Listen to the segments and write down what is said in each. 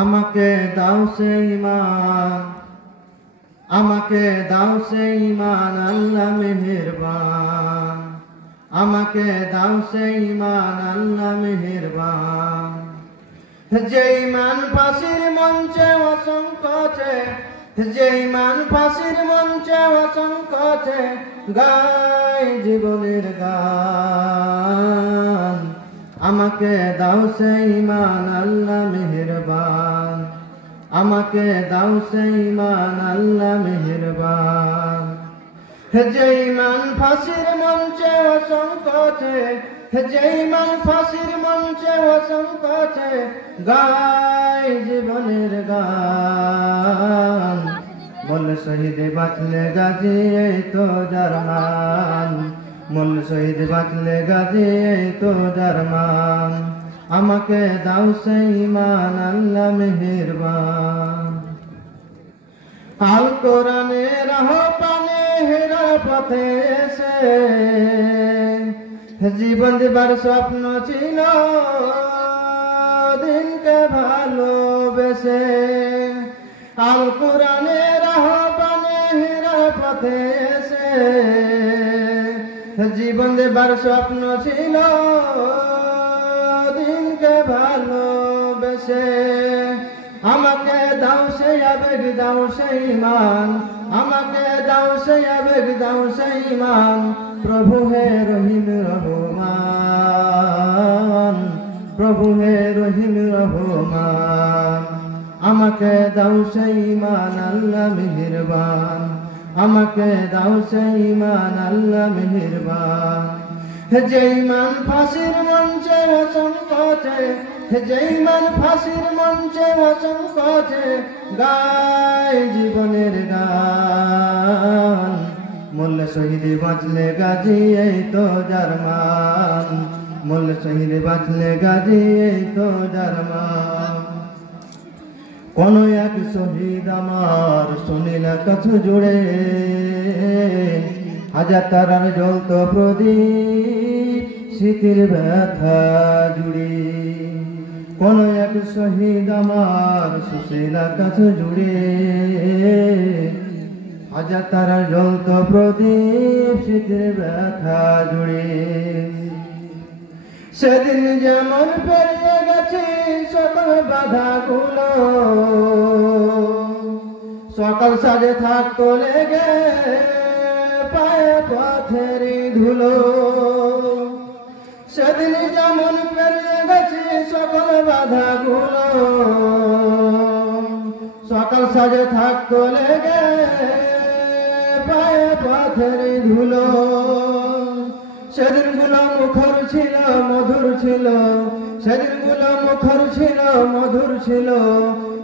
আমাকে দাও সে ঈমান, আমাকে দাও সে ঈমান আল্লাহ মেহেরবান, আমাকে দাও সে ঈমান আল্লাহ মেহেরবান। যে ঈমান ফাঁসির মঞ্চে অসংখ্য আছে, যে ঈমান ফাঁসির মঞ্চে অসংখ্য আছে, গায় জীবনের গান। আমাকে দাও সে ঈমান আল্লাহ মেহেরবান, আমাকে দাও সে ঈমান আল্লাহ মেহেরবান। যে ঈমান ফাঁসির মঞ্চে অসংখ্য আছে, যে ঈমান ফাঁসির মঞ্চে অসংখ্য আছে, গায় জীবনের গান। মূল শহীদে বাঁচলে গাজী এই তো জারমান, মূল শহীদ বাঁচলে গাজী এই তো জারমান। আমাকে দাও সে ঈমান আল্লাহ মেহেরবান। আল কোরআনের আহ্বানে হেরা পথে এসে জীবন দেবার স্বপ্ন ছিল, দিনকে ভালোবেসে। আল কোরআনের আহ্বানে হেরা পথে এসে জীবন দেবার স্বপ্ন ছিল, দিনকে ভালোবেসে। আমাকে দাও সে আবেগ, দাও সে ঈমান, আমাকে দাও সে আবেগ, দাও সে ঈমান। প্রভু হে রহিম রহমান, প্রভু হে রহিম রহমান। আমাকে দাও সে ঈমান আল্লাহ মেহেরবান, আমাকে দাও সে ঈমান আল্লাহ মেহেরবান। যে ঈমান ফাঁসির মঞ্চে অসংখ্য আছে, যে ঈমান ফাঁসির মঞ্চে অসংখ্য আছে, গায় জীবনের গান। মূল শহীদ বাঁচলে গাজী এই তো জারমান, মূল শহীদ বাঁচলে গাজী এই তো জারমান। কোন এক শহীদ আমার শুনিল কাছ জুড়ে, হাজার তারার জ্বলত প্রদীপ স্মৃতির ব্যথা জুড়ে। কোন এক শহীদ আমার শুনিল কাছ জুড়ে, হাজার তারার জ্বলত প্রদীপ স্মৃতির ব্যথা জুড়ে। সেদিন যেমন পেরিয়ে গেছি সকল বাধাগুলো, সকাল সাজে থাকতো লেগে পায়ে পথেরই ধুলো। সেদিন যেমন পেরিয়ে গেছি সকল বাধাগুলো, সকাল সাজে থাকতো লেগে পায়ে পথেরই ধুলো। সেদিনগুলো মুখর ছিল মধুর ছিল, সেদিনগুলো মুখর ছিল মধুর ছিল,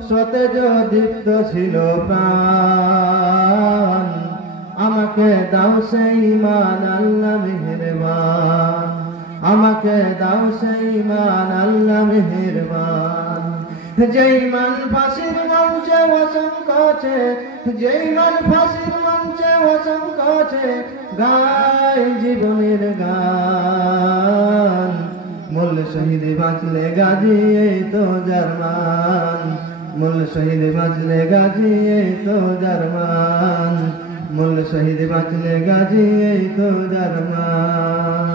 সতেজ দীপ্ত ছিল প্রাণ। আমাকে দাও সে ঈমান আল্লাহ মেহেরবান, আমাকে দাও সে ঈমান আল্লাহ মেহেরবান। যে ঈমান ফাঁসির মঞ্চে অসংখ্য আছে, যে ঈমান ফাঁসির মঞ্চে অসংখ্য আছে, গায় জীবনের গান। মূল শহীদ বাঁচলে গাজী এই তো জারমান, মূল শহীদ বাঁচলে গাজী এই তো জারমান, মূল শহীদ বাঁচলে গাজী এই তো জারমান।